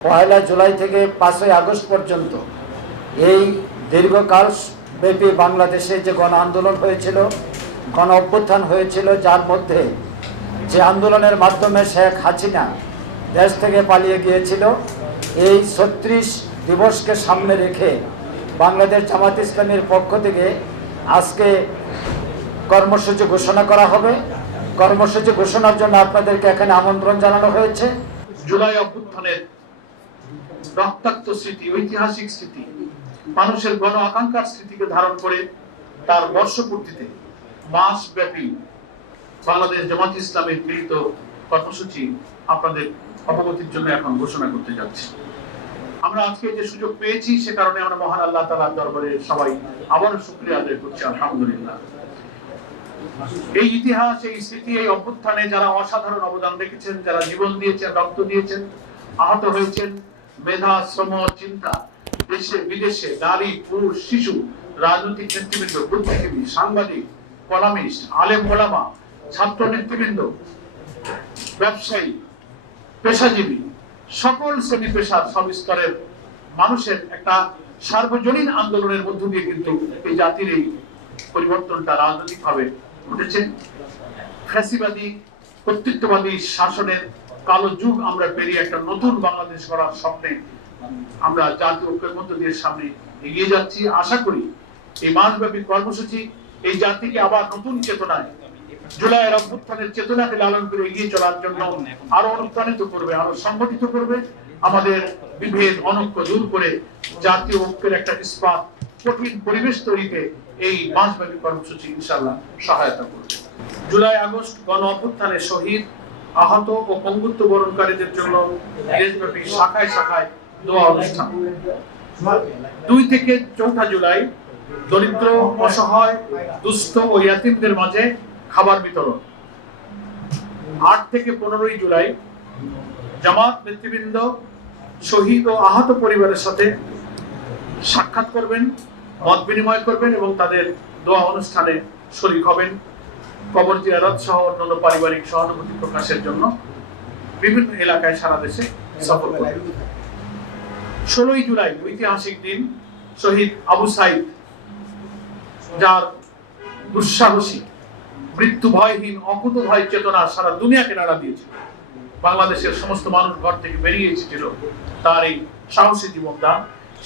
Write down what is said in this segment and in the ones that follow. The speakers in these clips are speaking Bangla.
পয়লা জুলাই থেকে 5ই আগস্ট পর্যন্ত এই দীর্ঘকাল ব্যাপী বাংলাদেশে যে গণ আন্দোলন হয়েছিল, গণ অভ্যুত্থান হয়েছিল, যার মধ্যে যে আন্দোলনের মাধ্যমে শেখ হাসিনা দেশ থেকে পালিয়ে গিয়েছিল, এই 36 দিবসকে সামনে রেখে বাংলাদেশ জামাত ইসলামীর পক্ষ থেকে আজকে কর্মসূচি ঘোষণা করা হবে। কর্মসূচি ঘোষণার জন্য আপনাদেরকে এখানে আমন্ত্রণ জানানো হয়েছে। জুলাই অভ্যুত্থানের রক্তাক্ত স্মৃতি, ঐতিহাসিক স্মৃতি, মানুষের গণ আকাঙ্ক্ষার স্মৃতিকে ধারণ করে তার বর্ষপূর্তিতে মাসব্যাপী বাংলাদেশ জামাত ইসলামের মিলিত কর্মসূচি আপনাদের অবগতির জন্য এখন ঘোষণা করতে যাচ্ছি। আমরা আজকে যে সুযোগ পেয়েছি সে কারণে আমরা মহান আল্লাহ তাআলার দরবারে সবাই আবারও শুকরিয়া আদায় করছি, আলহামদুলিল্লাহ। এই ইতিহাস, এই স্মৃতি, এই অভ্যুত্থানে যারা অসাধারণ অবদান রেখেছেন, যারা জীবন দিয়েছেন, রক্ত দিয়েছেন, আহত হয়েছেন, মেধা, শ্রম, চিন্তা, দেশে বিদেশে, নারী, পুরুষ, শিশু, রাজনৈতিক নেতৃবৃন্দ, বুদ্ধিজীবী, সাংবাদিক, কলামিস্ট, আলেম ওলামা, ছাত্র নেতৃবৃন্দ, ব্যবসায়ী, পেশাজীবী, সকল শ্রেণী পেশার সব স্তরের মানুষের একটা সার্বজনীন আন্দোলনের মধ্য দিয়ে কিন্তু এই জাতির এই পরিবর্তনটা রাজনৈতিকভাবে ঘটেছে। ফ্যাসিবাদী কর্তৃত্ববাদী শাসনের কালো যুগ আমরা পেরিয়ে একটা নতুন বাংলাদেশ গড়ার স্বপ্নে আমরা জাতীয় ঐক্যের মধ্য দিয়ে সামনে এগিয়ে যাচ্ছি। আশা করি এই মাসব্যাপী কর্মসূচি এই জাতিকে আবার নতুন চেতনায়, জুলাইয়ের অভ্যুত্থানের চেতনাকে লালন করে এগিয়ে চলার জন্য আরো অনুপ্রাণিত করবে, আরো সংগঠিত করবে, আমাদের বিভেদ অনৈক্য দূর করে জাতীয় ঐক্যের একটা ইস্পাত কঠিন পরিবেশ তৈরিতে এই মাসব্যাপী কর্মসূচি ইনশাআল্লাহ সহায়তা করবে। জুলাই আগস্ট গণ অভ্যুত্থানে শহীদ, আহত ও পঙ্গুত্ব বরণকারীদের জন্য দেশব্যাপী শাখায় শাখায় দোয়া অনুষ্ঠান। 2 থেকে 4 জুলাই দরিদ্র, অসহায়, দুস্থ ও ইয়াতিমদের মাঝে খাবার বিতরণ। 8 থেকে 15 জুলাই জামাত নেতৃবৃন্দ শহীদ ও আহত পরিবারের সাথে সাক্ষাৎ করবেন, মত বিনিময় করবেন এবং তাদের দোয়া অনুষ্ঠানে শরীক হবেন। কবর জিয়ারত সহ অন্যান্য পারিবারিক সহানুভূতি প্রকাশের জন্য বিভিন্ন এলাকায় সারা দেশে সফর করবেন। 16 জুলাই ঐতিহাসিক দিন, শহীদ আবু সাইদ, যার দুঃসাহসী, মৃত্যু ভয়হীন, অকুত ভয় চেতনা সারা দুনিয়াকে নাড়া দিয়েছিল। বাংলাদেশের সমস্ত মানুষ ঘর থেকে বেরিয়ে এসেছিল তার এই সাহসী জীবনদান।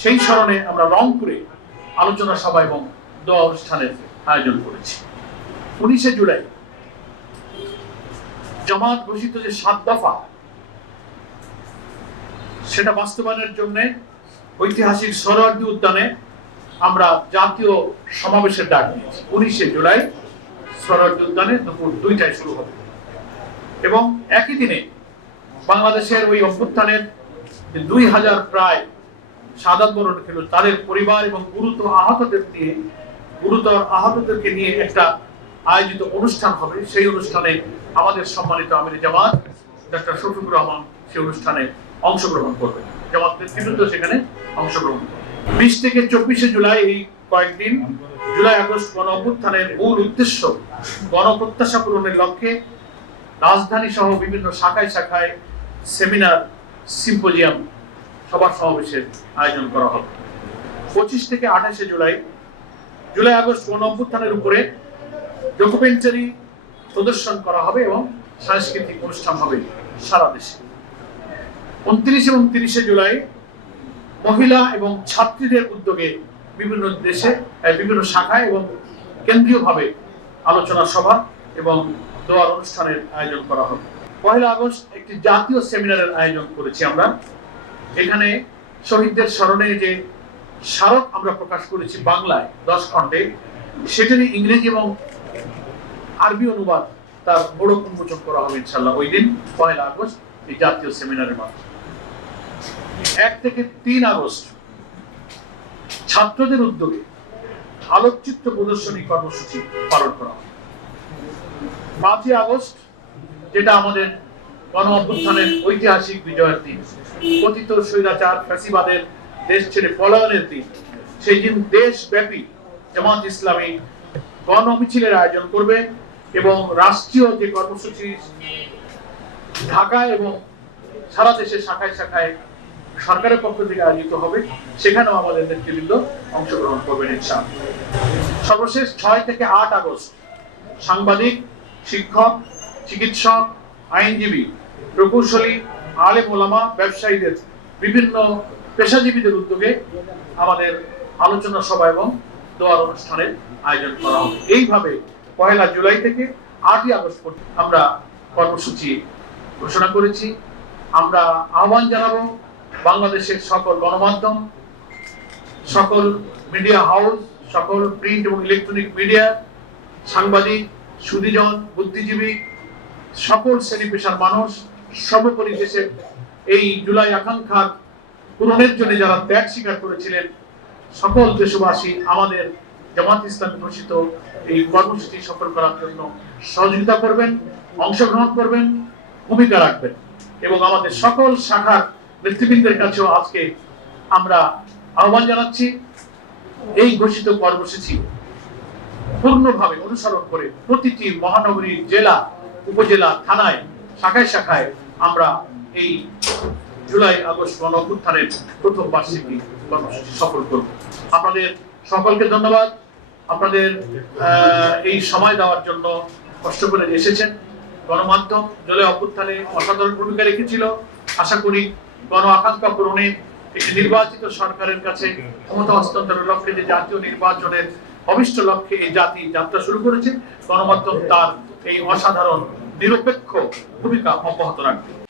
সেই স্মরণে আমরা রংপুরে আলোচনা সভা এবং দোয়া অনুষ্ঠানের আয়োজন করেছি। 19 জুলাই জামাত ঘোষিত যে 7 দফা, সেটা বাস্তবায়নের জন্য ঐতিহাসিক সোহরাওয়ার্দী উদ্যানে আমরা জাতীয় সমাবেশের ডাক দিয়েছি। 19 জুলাই সোহরাওয়ার্দী উদ্যানে দুপুর 2টায় শুরু হবে এবং একই দিনে বাংলাদেশের ওই অভ্যুত্থানের 2000 প্রায় শাহাদাত বরণ হলো তাদের পরিবার এবং গুরুতর আহতদেরকে নিয়ে একটা আয়োজিত অনুষ্ঠান হবে। সেই অনুষ্ঠানে আমাদের সম্মানিত আমির জামাত ডক্টর শফিকুর রহমান সেই অনুষ্ঠানে অংশগ্রহণ করবে, জামাত নেতৃবৃন্দ সেখানে অংশগ্রহণ করবে। 20 থেকে 24 জুলাই এই কয়েকদিন জুলাই আগস্ট গণ অভ্যুত্থানের মূল উদ্দেশ্য গণপ্রত্যাশা পূরণের লক্ষ্যে রাজধানী সহ বিভিন্ন শাখায় শাখায় সেমিনার, সিম্পোজিয়াম, সভা সমাবেশের আয়োজন করা হবে। 25 থেকে 28 জুলাই আগস্ট গণ অভ্যুত্থানের উপরে ডকুমেন্টারি প্রদর্শন করা হবে এবং সাংস্কৃতিক অনুষ্ঠান হবে সারা দেশে। 29 এবং 30 জুলাই মহিলা এবং ছাত্রীদের উদ্যোগে বিভিন্ন দেশে বিভিন্ন শাখায় এবং কেন্দ্রীয়ভাবে আলোচনা সভা এবং দোয়ার অনুষ্ঠানের আয়োজন করা হবে। 1 আগস্ট একটি জাতীয় সেমিনারের আয়োজন করেছি আমরা। এখানে শহীদদের স্মরণে যে স্মারক আমরা প্রকাশ করেছি বাংলায় 10 খণ্ডে, সেটারই ইংরেজি এবং আরবি অনুবাদ তার বড় উন্মোচন করা হবে ইনশাআল্লাহ ওই দিন 1 আগস্ট এই জাতীয় সেমিনারের মাধ্যমে। 1 থেকে 3 আগস্ট ছাত্রদের উদ্যোগে আলোকচিত্র প্রদর্শনী কর্মসূচি পালন করা হবে। 5 আগস্ট যেটা আমাদের গণ অভ্যুত্থানের ঐতিহাসিক বিজয়ের দিন, কথিত স্বৈরাচার ফ্যাসিবাদের দেশ ছেড়ে পলায়নের দিন, সেই দিন দেশব্যাপী জামাত ইসলামী গণ মিছিলের আয়োজন করবে এবং রাষ্ট্রীয় যে কর্মসূচি ঢাকায় এবং সারা দেশে শাখায় শাখায় সরকারের পক্ষ থেকে আয়োজিত হবে, সেখানেও আমাদের নেতৃবৃন্দ অংশগ্রহণ করবেন ইনশাআল্লাহ। সর্বশেষ 6 থেকে 8 আগস্ট সাংবাদিক, শিক্ষক, চিকিৎসক, আইনজীবী, প্রকৌশলী, আলেম ওলামা, ব্যবসায়ীদের বিভিন্ন পেশাজীবীদের উদ্যোগে আমাদের আলোচনা সভা এবং দোয়ার অনুষ্ঠানের আয়োজন করা হবে। এইভাবে 1 জুলাই থেকে 8 আগস্ট পর্যন্ত আমরা কর্মসূচি ঘোষণা করেছি। আমরা আহ্বান জানাবো বাংলাদেশের সকল গণমাধ্যম, সকল মিডিয়া হাউস, সকল প্রিন্ট এবং ইলেকট্রনিক মিডিয়া, সাংবাদিক, সুধীজন, বুদ্ধিজীবী, সকল শ্রেণী পেশার মানুষ, সর্বোপরি দেশের এই জুলাই আকাঙ্ক্ষার পূরণের জন্য যারা ত্যাগ স্বীকার করেছিলেন, সকল দেশবাসী আমাদের জামাত ইসলামী ঘোষিত এই কর্মসূচি সফল করার জন্য সহযোগিতা করবেন, অংশগ্রহণ করবেন, ভূমিকা রাখবেন। এবং আমাদের সকল শাখার নেতৃবৃন্দের কাছেও আজকে আমরা আহ্বান জানাচ্ছি, এই ঘোষিত কর্মসূচি পূর্ণভাবে অনুসরণ করে প্রতিটি মহানগরী, জেলা, উপজেলা, থানায়, শাখায় শাখায় আমরা এই জুলাই আগস্ট গণ অভ্যুত্থানের প্রথম বার্ষিকী কর্মসূচি সফল করব। আপনাদের সকলকে ধন্যবাদ, আপনাদের এই সময় দেওয়ার জন্য, কষ্ট করে এসেছেন। গণমাধ্যম জুলাই অভ্যুত্থানে অসাধারণ ভূমিকা রেখেছিল। আশা করি গণ আকাঙ্ক্ষা পূরণে একটি নির্বাচিত সরকারের কাছে ক্ষমতা হস্তান্তরের লক্ষ্যে যে জাতীয় নির্বাচনের অভিষ্ট লক্ষ্যে এই জাতি যাত্রা শুরু করেছে, গণমাধ্যম তার এই অসাধারণ নিরপেক্ষ ভূমিকা অব্যাহত রাখবে।